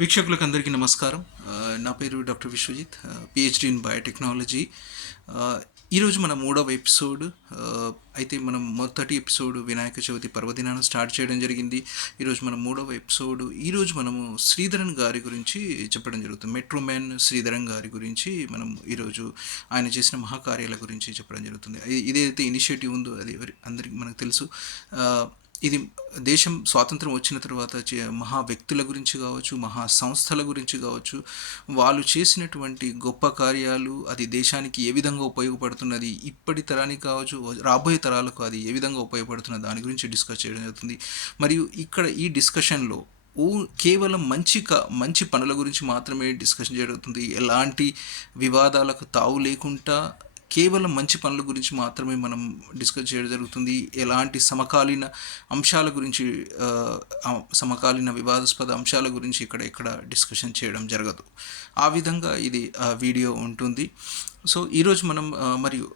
వీక్షకులకు అందరికీ నమస్కారం. నా పేరు doctor Vishwajit, PhD in biotechnology. ఈరోజు మన మూడవ ఎపిసోడ్. అయితే మనం మొదటి ఎపిసోడ్ వినాయక చవితి పర్వదినాన్ని స్టార్ట్ చేయడం జరిగింది. ఈరోజు మన మూడవ ఎపిసోడ్. ఈరోజు మనము శ్రీధరన్ గారి గురించి చెప్పడం జరుగుతుంది. మెట్రో మ్యాన్ శ్రీధరన్ గారి గురించి మనం ఈరోజు ఆయన చేసిన మహాకార్యాల గురించి చెప్పడం జరుగుతుంది. ఇదైతే ఇనిషియేటివ్ ఉందో అది అందరికీ మనకు తెలుసు. ఇది దేశం స్వాతంత్రం వచ్చిన తర్వాత మహా వ్యక్తుల గురించి కావచ్చు, మహా సంస్థల గురించి కావచ్చు, వాళ్ళు చేసినటువంటి గొప్ప కార్యాలు, అది దేశానికి ఏ విధంగా ఉపయోగపడుతున్నది, ఇప్పటి తరానికి కావచ్చు, రాబోయే తరాలకు అది ఏ విధంగా ఉపయోగపడుతున్నది, దాని గురించి డిస్కస్ చేయడం జరుగుతుంది. మరియు ఇక్కడ ఈ డిస్కషన్లో కేవలం మంచి పనుల గురించి మాత్రమే డిస్కషన్ జరుగుతుంది. ఎలాంటి వివాదాలకు తావు లేకుండా కేవలం మంచి పనుల గురించి మాత్రమే మనం డిస్కస్ చేయడం జరుగుతుంది. ఎలాంటి సమకాలీన అంశాల గురించి, సమకాలీన వివాదాస్పద అంశాల గురించి ఇక్కడ డిస్కషన్ చేయడం జరగదు. ఆ విధంగా ఇది వీడియో ఉంటుంది. సో ఈరోజు మనం మరియు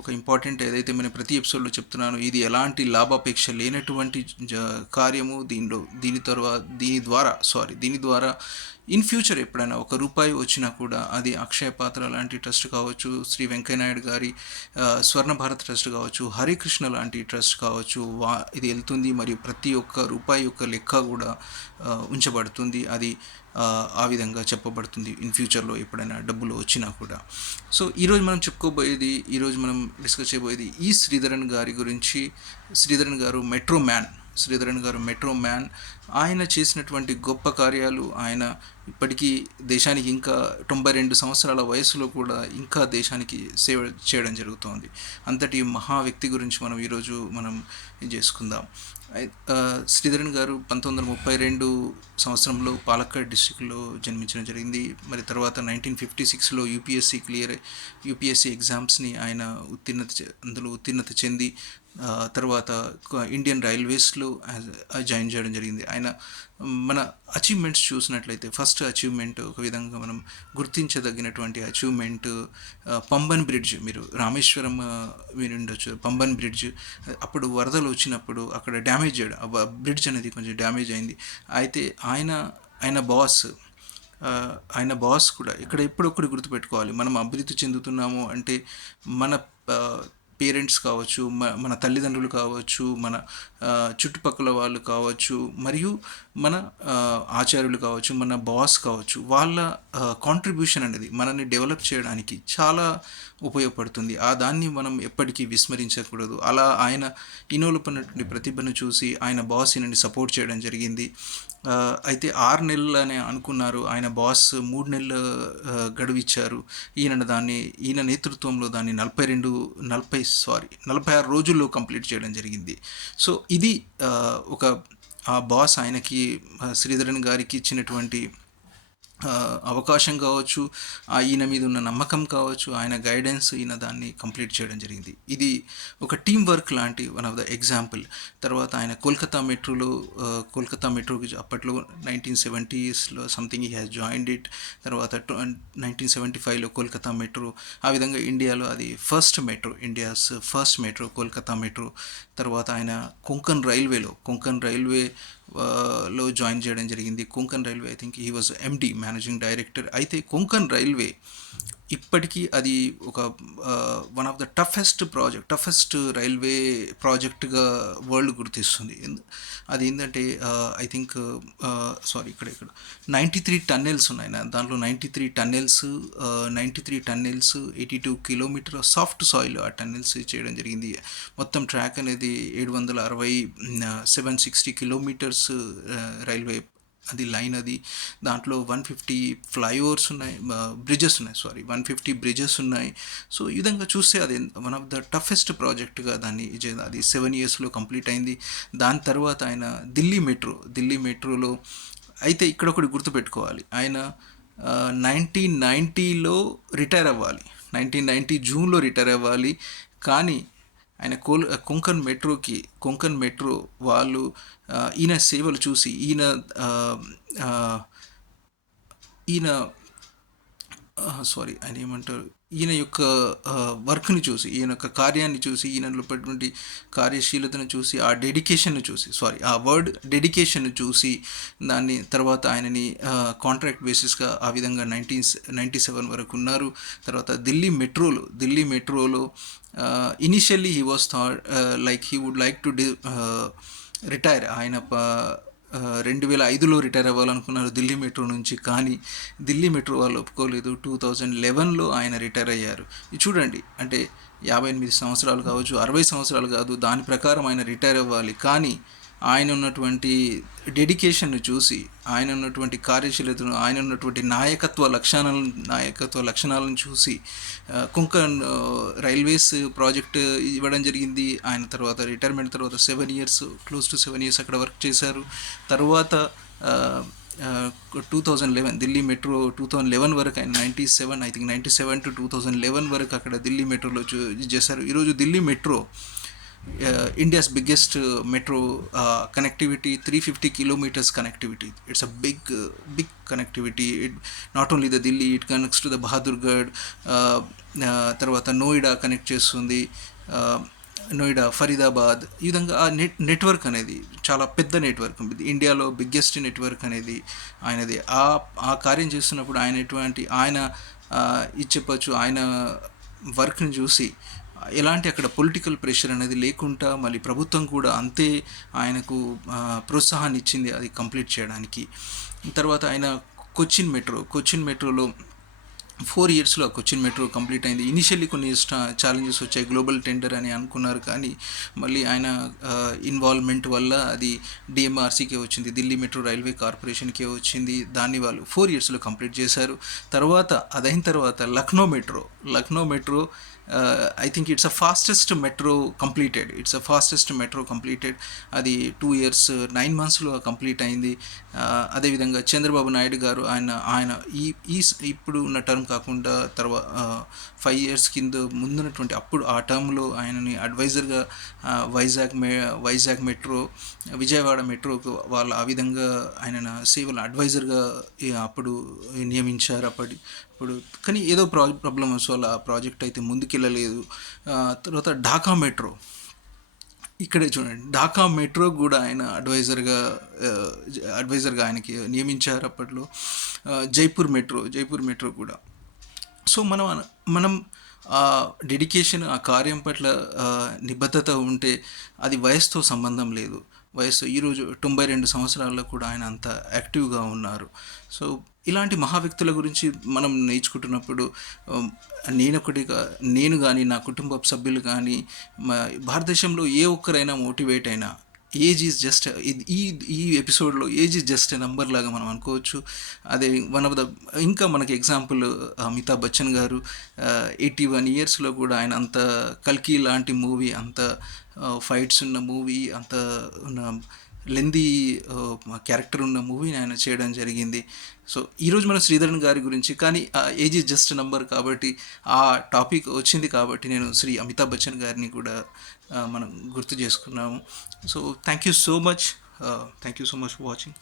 ఒక ఇంపార్టెంట్ ఏదైతే మనం ప్రతి ఎపిసోడ్లో చెప్తున్నాను, ఇది ఎలాంటి లాభాపేక్ష లేనటువంటి కార్యము. దీని ద్వారా ఇన్ ఫ్యూచర్ ఎప్పుడైనా ఒక రూపాయి వచ్చినా కూడా అది అక్షయ పాత్ర లాంటి ట్రస్ట్ కావచ్చు, శ్రీ వెంకయ్యనాయుడు గారి స్వర్ణ భారత్ ట్రస్ట్ కావచ్చు, హరికృష్ణ లాంటి ట్రస్ట్ కావచ్చు, ఇది వెళ్తుంది. మరియు ప్రతి ఒక్క రూపాయి యొక్క లెక్క కూడా ఉంచబడుతుంది. అది ఆ విధంగా చెప్పబడుతుంది ఇన్ ఫ్యూచర్లో ఎప్పుడైనా డబ్బులు వచ్చినా కూడా. సో ఈరోజు మనం డిస్కస్ చేయబోయేది ఈ శ్రీధరన్ గారి గురించి. శ్రీధరన్ గారు మెట్రో మ్యాన్. ఆయన చేసినటువంటి గొప్ప కార్యాలు, ఆయన ఇప్పటికీ దేశానికి ఇంకా 92 సంవత్సరాల వయసులో కూడా ఇంకా దేశానికి సేవ చేయడం జరుగుతోంది. అంతటి మహా వ్యక్తి గురించి మనం ఈరోజు చేసుకుందాం. శ్రీధరన్ గారు 1932 సంవత్సరంలో పాలక్కాడ్ డిస్టిక్లో జన్మించడం జరిగింది. మరి తర్వాత 1956లో యూపీఎస్సీ ఎగ్జామ్స్ని ఆయన ఉత్తీర్ణత చెంది తర్వాత ఇండియన్ రైల్వేస్లో జాయిన్ చేయడం జరిగింది. ఆయన మన అచీవ్మెంట్స్ చూసినట్లయితే ఫస్ట్ అచీవ్మెంట్, ఒక విధంగా మనం గుర్తించదగినటువంటి అచీవ్మెంట్, పంబన్ బ్రిడ్జ్. మీరు రామేశ్వరం వినుండొచ్చు. పంబన్ బ్రిడ్జ్ అప్పుడు వరదలు వచ్చినప్పుడు అక్కడ డ్యామేజ్ చేయడం, బ్రిడ్జ్ అనేది కొంచెం డ్యామేజ్ అయింది. అయితే ఆయన బాస్ కూడా ఇక్కడ ఎప్పుడొక్కటి గుర్తుపెట్టుకోవాలి. మనం అభివృద్ధి చెందుతున్నాము అంటే మన పేరెంట్స్ కావచ్చు, మన తల్లిదండ్రులు కావచ్చు, మన చుట్టుపక్కల వాళ్ళు కావచ్చు, మరియు మన ఆచార్యులు కావచ్చు, మన బాస్ కావచ్చు, వాళ్ళ కాంట్రిబ్యూషన్ అనేది మనల్ని డెవలప్ చేయడానికి చాలా ఉపయోగపడుతుంది. దాన్ని మనం ఎప్పటికీ విస్మరించకూడదు. అలా ఆయన ఇనోలుపన్నటువంటి ప్రతిభను చూసి ఆయన బాస్ ఈయనని సపోర్ట్ చేయడం జరిగింది. అయితే 6 నెలలు అని అనుకున్నారు. ఆయన బాస్ 3 నెలలు గడువు ఇచ్చారు. ఈయన నేతృత్వంలో దాన్ని 46 రోజుల్లో కంప్లీట్ చేయడం జరిగింది. సో ఇది ఒక బాస్ ఆయనకి, శ్రీధరన్ గారికి ఇచ్చినటువంటి అవకాశం కావచ్చు, ఈయన మీద ఉన్న నమ్మకం కావచ్చు, ఆయన గైడెన్స్, ఈయన దాన్ని కంప్లీట్ చేయడం జరిగింది. ఇది ఒక టీం వర్క్ లాంటి వన్ ఆఫ్ ద ఎగ్జాంపుల్. తర్వాత ఆయన కోల్కతా మెట్రోకి అప్పట్లో 1970sలో something he has joined it. తర్వాత 1975లో కోల్కతా మెట్రో. ఆ విధంగా ఇండియాలో అది India's first metro Kolkata metro. తర్వాత ఆయన కొంకన్ రైల్వే లో జాయిన్ చేయడం జరిగింది. Konkan railway, I think he was MD, managing director. అయితే కొంకన్ రైల్వే ఇప్పటికీ అది ఒక one of the toughest railway ప్రాజెక్ట్గా వరల్డ్ గుర్తిస్తుంది. అది ఏంటంటే ఐ థింక్ ఇక్కడ 93 టన్నెల్స్ ఉన్నాయి. దాంట్లో 93 టన్నెల్స్ 82 కిలోమీటర్ సాఫ్ట్ సాయిల్ ఆ టన్నెల్స్ చేయడం జరిగింది. మొత్తం ట్రాక్ అనేది 760 కిలోమీటర్స్ రైల్వే అది లైన్. అది దాంట్లో 150 ఫ్లైఓవర్స్ ఉన్నాయి, 150 బ్రిడ్జెస్ ఉన్నాయి. సో ఈ విధంగా చూస్తే అది వన్ ఆఫ్ ద టఫెస్ట్ ప్రాజెక్ట్గా అది 7 ఇయర్స్లో కంప్లీట్ అయింది. దాని తర్వాత ఆయన ఢిల్లీ మెట్రోలో. అయితే ఇక్కడ ఒకటి గుర్తుపెట్టుకోవాలి, ఆయన 1990లో రిటైర్ అవ్వాలి, 1990 జూన్లో రిటైర్ అవ్వాలి. కానీ ఆయన కొంకన్ మెట్రో వాళ్ళు ఈయన సేవలు చూసి ఆయన ఏమంటారు, ఈయన యొక్క వర్క్‌ని చూసి, ఈయన యొక్క కార్యాన్ని చూసి, ఈయనలో ఉన్నటువంటి కార్యశీలతను చూసి, ఆ డెడికేషన్‌ని చూసి, సారీ ఆ వర్డ్ డెడికేషన్‌ని చూసి, దాన్ని తర్వాత ఆయనని కాంట్రాక్ట్ బేసిస్‌గా ఆ విధంగా 1997 వరకు ఉన్నారు. తర్వాత ఢిల్లీ మెట్రోలో initially he was thought like he would like to retire. ఆయన 2005లో రిటైర్ అవ్వాలనుకున్నారు ఢిల్లీ మెట్రో నుంచి. కానీ ఢిల్లీ మెట్రో వాళ్ళు ఒప్పుకోలేదు. 2011లో ఆయన రిటైర్ అయ్యారు. ఇది చూడండి, అంటే 58 సంవత్సరాలు కావచ్చు, 60 సంవత్సరాలు కాదు, దాని ప్రకారం ఆయన రిటైర్ అవ్వాలి. కానీ ఆయన ఉన్నటువంటి డెడికేషన్ను చూసి, ఆయన ఉన్నటువంటి కార్యశీలతను, ఆయన ఉన్నటువంటి నాయకత్వ లక్షణాలను చూసి కుంకన్ రైల్వేస్ ప్రాజెక్ట్ ఇవ్వడం జరిగింది. ఆయన తర్వాత రిటైర్మెంట్ తర్వాత 7 ఇయర్స్, క్లోజ్ టు 7 ఇయర్స్ అక్కడ వర్క్ చేశారు. తర్వాత 2011 ఢిల్లీ మెట్రో 2011 వరకు, ఆయన 97, ఐ థింక్ 97 టు 2011 వరకు అక్కడ ఢిల్లీ మెట్రోలో చేశారు. ఈరోజు Delhi metro India's biggest metro connectivity, 350 kilometers connectivity. It's a big connectivity. Not only the Delhi, it connects to the Bahadurgarh, తర్వాత నోయిడా కనెక్ట్ చేస్తుంది, నోయిడా, ఫరీదాబాద్. ఈ విధంగా ఆ నెట్వర్క్ అనేది చాలా పెద్ద నెట్వర్క్, ఇండియాలో బిగ్గెస్ట్ నెట్వర్క్ అనేది ఆయనది. ఆ కార్యం చేస్తున్నప్పుడు ఆయన ఇది చెప్పచ్చు, ఆయన వర్క్ని చూసి ఎలాంటి అక్కడ పొలిటికల్ ప్రెషర్ అనేది లేకుండా, మళ్ళీ ప్రభుత్వం కూడా అంతే ఆయనకు ప్రోత్సాహాన్ని ఇచ్చింది అది కంప్లీట్ చేయడానికి. తర్వాత ఆయన కొచ్చిన్ మెట్రోలో 4 ఇయర్స్లో కొచ్చిన్ మెట్రో కంప్లీట్ అయింది. ఇనిషియల్లీ కొన్ని ఛాలెంజెస్ వచ్చాయి, గ్లోబల్ టెండర్ అని అనుకున్నారు. కానీ మళ్ళీ ఆయన ఇన్వాల్వ్మెంట్ వల్ల అది డిఎంఆర్సీకే వచ్చింది, ఢిల్లీ మెట్రో రైల్వే కార్పొరేషన్కే వచ్చింది. దాన్ని వాళ్ళు 4 ఇయర్స్లో కంప్లీట్ చేశారు. తర్వాత అదైన తర్వాత Lucknow metro I think it's a fastest metro completed. అది 2 ఇయర్స్ 9 మంత్స్లో కంప్లీట్ అయింది. అదేవిధంగా చంద్రబాబు నాయుడు గారు ఆయన ఇప్పుడు ఉన్న టర్మ్ కాకుండా 5 ఇయర్స్ కింద ముందున్నటువంటి అప్పుడు ఆ టర్మ్లో ఆయనని అడ్వైజర్గా వైజాగ్ మెట్రో, విజయవాడ మెట్రోకు వాళ్ళు ఆ విధంగా ఆయన సేవలు అడ్వైజర్గా అప్పుడు నియమించారు. ఇప్పుడు కానీ ఏదో ప్రాబ్లం వల్ల ఆ ప్రాజెక్ట్ అయితే ముందుకెళ్ళలేదు. తర్వాత ఇక్కడే చూడండి, ఢాకా మెట్రో కూడా ఆయన అడ్వైజర్గా ఆయనకి నియమించారు అప్పట్లో. జైపూర్ మెట్రో కూడా. సో మనం ఆ డెడికేషన్, ఆ కార్యం పట్ల నిబద్ధత ఉంటే అది వయసుతో సంబంధం లేదు. ఈరోజు 92 సంవత్సరాల్లో కూడా ఆయన అంత యాక్టివ్గా ఉన్నారు. సో ఇలాంటి మహా వ్యక్తుల గురించి మనం నేర్చుకుంటున్నప్పుడు నేను కానీ, నా కుటుంబ సభ్యులు కానీ, భారతదేశంలో ఏ ఒక్కరైనా మోటివేట్ అయినా, ఏజ్ ఈజ్ జస్ట్, ఈ ఎపిసోడ్లో ఏజ్ ఈజ్ జస్ట్ నెంబర్ లాగా మనం అనుకోవచ్చు. అదే వన్ ఆఫ్ ద, ఇంకా మనకి ఎగ్జాంపుల్ అమితాబ్ బచ్చన్ గారు 81 ఇయర్స్లో కూడా ఆయన అంత కల్కి లాంటి మూవీ, అంత ఫైట్స్ ఉన్న మూవీ, అంత ఉన్న లెందీ క్యారెక్టర్ ఉన్న మూవీని ఆయన చేయడం జరిగింది. సో ఈరోజు మన శ్రీధరన్ గారి గురించి, కానీ ఏజ్ ఈజ్ జస్ట్ నంబర్ కాబట్టి ఆ టాపిక్ వచ్చింది కాబట్టి నేను శ్రీ అమితాబ్ బచ్చన్ గారిని కూడా మనం గుర్తు చేసుకున్నాము. So thank you so much for watching.